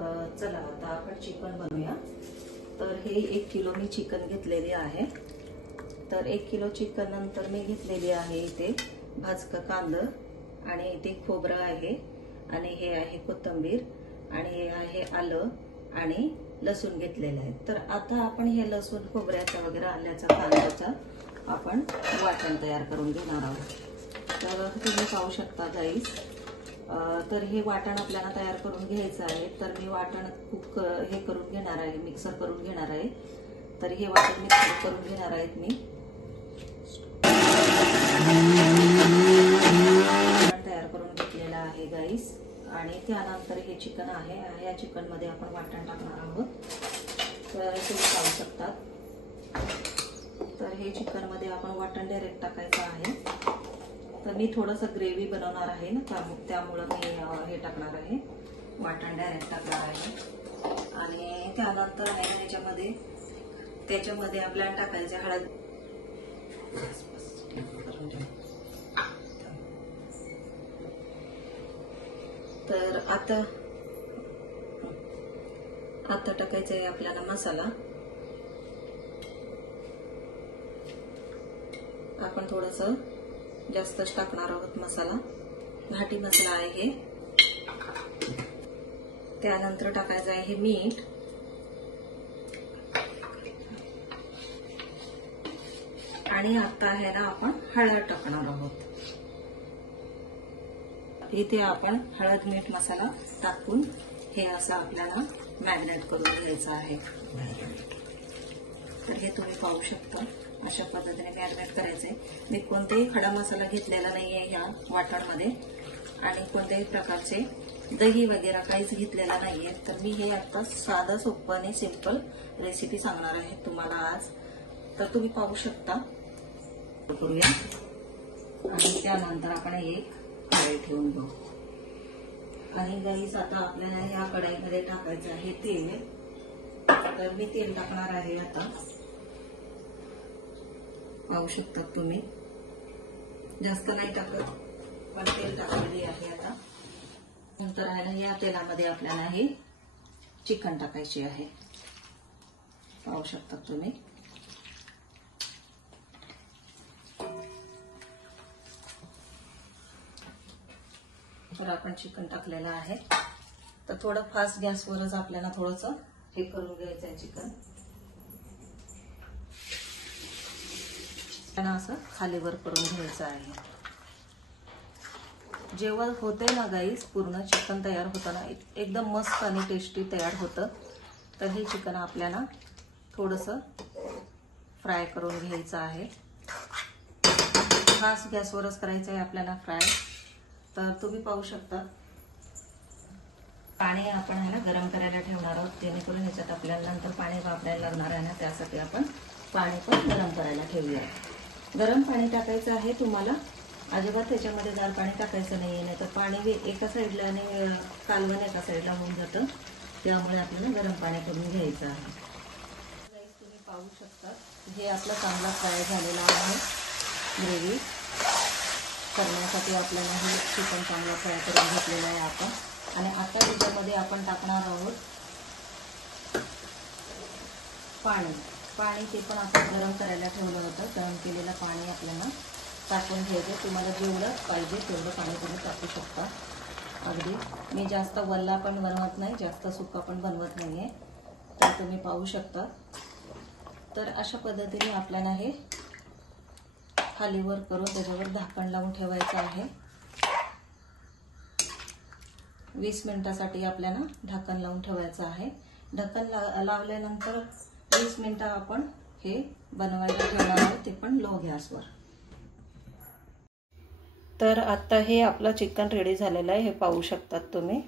चला आता आपण चिकन बनवूया। तर हे 1 किलो मी चिकन घेतलेले आहे। तर 1 किलो चिकन नंतर मी घेतलेली आहे इथे भाजका कांदा आणि इथे खोबरं आहे आणि हे आहे कोथिंबीर आणि हे आहे आलं आणि लसूण घेतलेलं आहे। तर आता आपण हे लसूण खोबऱ्याचा वगैरे आल्याचा कांद्याचा आपण वाटण तयार करून घेणार आहोत। तर तुम्ही पाहू शकता गाईस, तर हे वाटण आपल्याला तयार करून घ्यायचं आहे। तर मी वाटण हे करून घेणार आहे, मिक्सर करून घेणार आहे। तर हे वाटण मिक्सर करून घेणार आहे मी। तयार करून घेतलेला आहे गाईस आणि त्यानंतर हे चिकन आहे। या चिकन मध्ये आपण वाटण टाकणार आहोत। तर तुम्ही पाहू शकता, तर हे चिकन मध्ये आपण वाटण डायरेक्ट टाकायचं आहे। तर मी थोडंसं ग्रेव्ही बनवणार आहे ना, त्यामुळे मी हे टाकणार आहे, वाटण डायरेक्ट टाकणार आहे। आणि त्यानंतर आहे त्याच्यामध्ये आपल्याला टाकायचे हळद। तर आता टाकायचा आहे आपल्याला मसाला। आपण थोडंसं जास्तच टाकणार आहोत मसाला, घाटी मसाला आहे हे। त्यानंतर टाकायचं आहे मीठ आणि आता आहे ना आपण हळद टाकणार आहोत। इथे आपण हळद मीठ मसाला टाकून हे असं आपल्याला मॅरिनेट करून घ्यायचं आहे। तर हे तुम्ही पाहू शकता, अशा पद्धतीने मॅरिनेट करायचंय। मी कोणतेही खडा मसाला घेतलेला नाहीये ह्या वाटणमध्ये आणि कोणत्याही प्रकारचे दही वगैरे काहीच घेतलेला नाहीये। तर मी हे आता साधं सोपं आणि सिंपल रेसिपी सांगणार आहे तुम्हाला आज। तर तुम्ही पाहू शकता, करूया आणि त्यानंतर आपण एक कढई ठेवून घेऊ। आणि गाईस आता आपल्याला ह्या कढईमध्ये टाकायचं आहे तेल। तर मी तेल टाकणार आहे आता, पाहू शकता तुम्ही, जास्त नाही टाकत पण तेल टाकलेली आहे आता। नंतर आहे ना या तेलामध्ये आपल्याला हे चिकन टाकायचे आहे, पाहू शकता तुम्ही। तर आपण चिकन टाकलेलं आहे। तर थोडं फास्ट गॅसवरच आपल्याला थोडंसं हे करून घ्यायचं आहे चिकन, असं खालीवर करून घ्यायचं आहे। जेव्हा होते ना गाईस, पूर्ण चिकन तयार होतं ना, एकदम मस्त आणि टेस्टी तयार होतं। तर हे चिकन आपल्याला थोडंसं फ्राय करून घ्यायचं आहे, फास्ट गॅसवरच करायचं आहे आपल्याला फ्राय। तर तुम्ही पाहू शकता, पाणी आपण आहे ना गरम करायला ठेवणार आहोत, जेणेकरून ह्याच्यात आपल्याला नंतर पाणी वापरायला लागणार आहे ना, त्यासाठी आपण पाणी पण गरम करायला ठेवूया। गरम पाणी टाकायचं आहे तुम्हाला, अजिबात त्याच्यामध्ये गार पाणी टाकायचं नाहीये, नाही तर पाणी एका साईडला आणि कालवण एका साईडला होऊन जातं। त्यामुळे आपल्याला गरम पाणी करून घ्यायचं आहे। तुम्ही पाहू शकता, हे आपलं चांगला फ्राय झालेला आहे। ग्रेव्ही करण्यासाठी आपल्याला हे चिकन चांगलं फ्राय करून घेतलेलं आहे आपण। आणि आता त्याच्यामध्ये आपण टाकणार आहोत पाणी ते पण आपण गरम करायला ठेवलं होतं। गरम केलेलं पाणी आपल्याला टाकून घ्यायचं। तुम्हाला जेवढं पाहिजे तेवढं पाणी तुम्ही टाकू शकता। अगदी मी जास्त वल्ला पण बनवत नाही, जास्त सुका पण बनवत नाहीये, तर तुम्ही पाहू शकता। तर अशा पद्धतीने आपल्याला हे खालीवर करून त्याच्यावर झाकण लावून ठेवायचं आहे। 20 मिनिटासाठी आपल्याला झाकण लावून ठेवायचं आहे। ढक्कन लावल्यानंतर 20 मिनिटं आपण हे बनवायला ठेवणार आहोत, ते पण लो गॅसवर। तर आता हे आपलं चिकन रेडी झालेलं आहे, हे पाहू शकतात तुम्ही।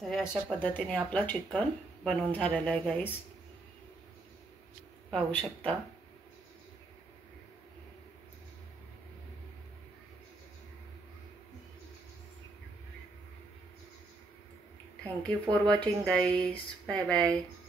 तर अशा पद्धतीने आपलं चिकन बनवून झालेलं आहे गाईस, पाहू शकता। Thank you for watching guys. Bye bye.